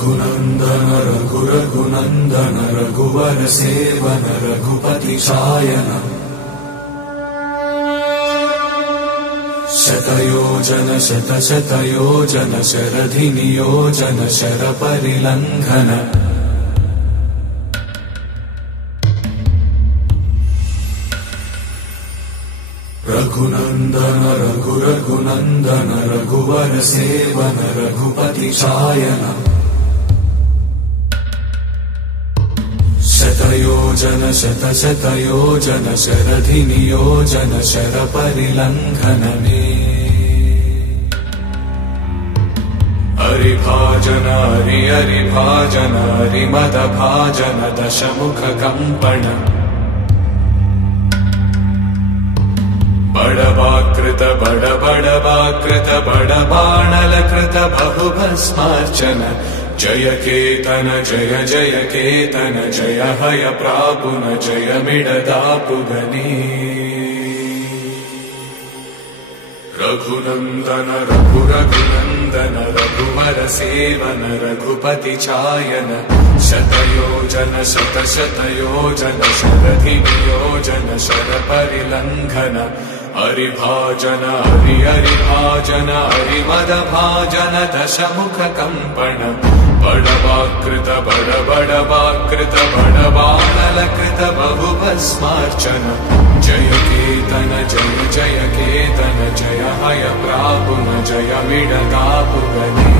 रघुनंदन रघुरघुनंदन रघुवर seven Raghupati Shayan शतयोजन शतशतयोजन शरधि नियोजन sir परिलंघन Raghunandan रघुरघुनंदन रघुवर seven Raghupati Shayan शतयोजन शतशतयोजन शरधि नियोजन sir परिलंघन हरिभाजन हरिभाजन हरिमद भाजन दशमुख कंपन बड़वाकृत बड़वाकृत बड़बाणलकृत बहुभस्मार्चन जय केतन जय जय केतन जय हय प्रापुन जय मिडदापुगनी रघुनंदन रघुरघुनंदन रघुवर सेवन रघुपति चायन शतयोजन शतशतयोजन शरधि नियोजन शर परिलंघन हरिभाजन हरिभाजन हरिमद भाजन दशमुख कंपन बड़वाकृत बड़वाकृत बड़बाणलकृत बहुभस्मार्चन जय केतन जय जय केतन जय हय प्रापुन जय मिडदापुगनी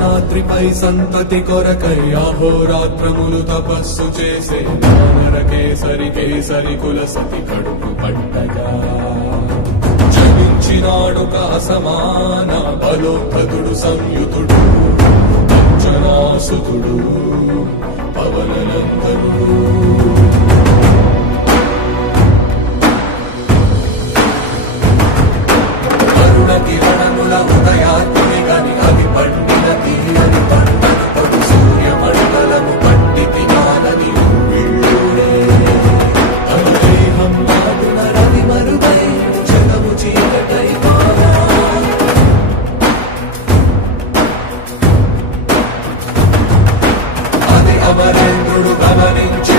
రాత్రిపై సంతతి కొరకై అహోరాత్రములు తపస్సు చేసే వానర కేసరి కేసరి కుల సతి కడుపు పట్టగా జనించినాడొక అసమాన బలోద్ధతుడు సంయుతుడు అంజనాసుతుడు పవననందనుడు అరుణ కిరణముల ఉదయాత్మి గని అది పండిన తీరని పంటను పడు సూర్య మండలము పండితి కాలని వీళ్ళుడే అనుదేహం నాటున రవి మరుగై జగము చీకటై మారా అది అమరేంద్రుడు గమనించి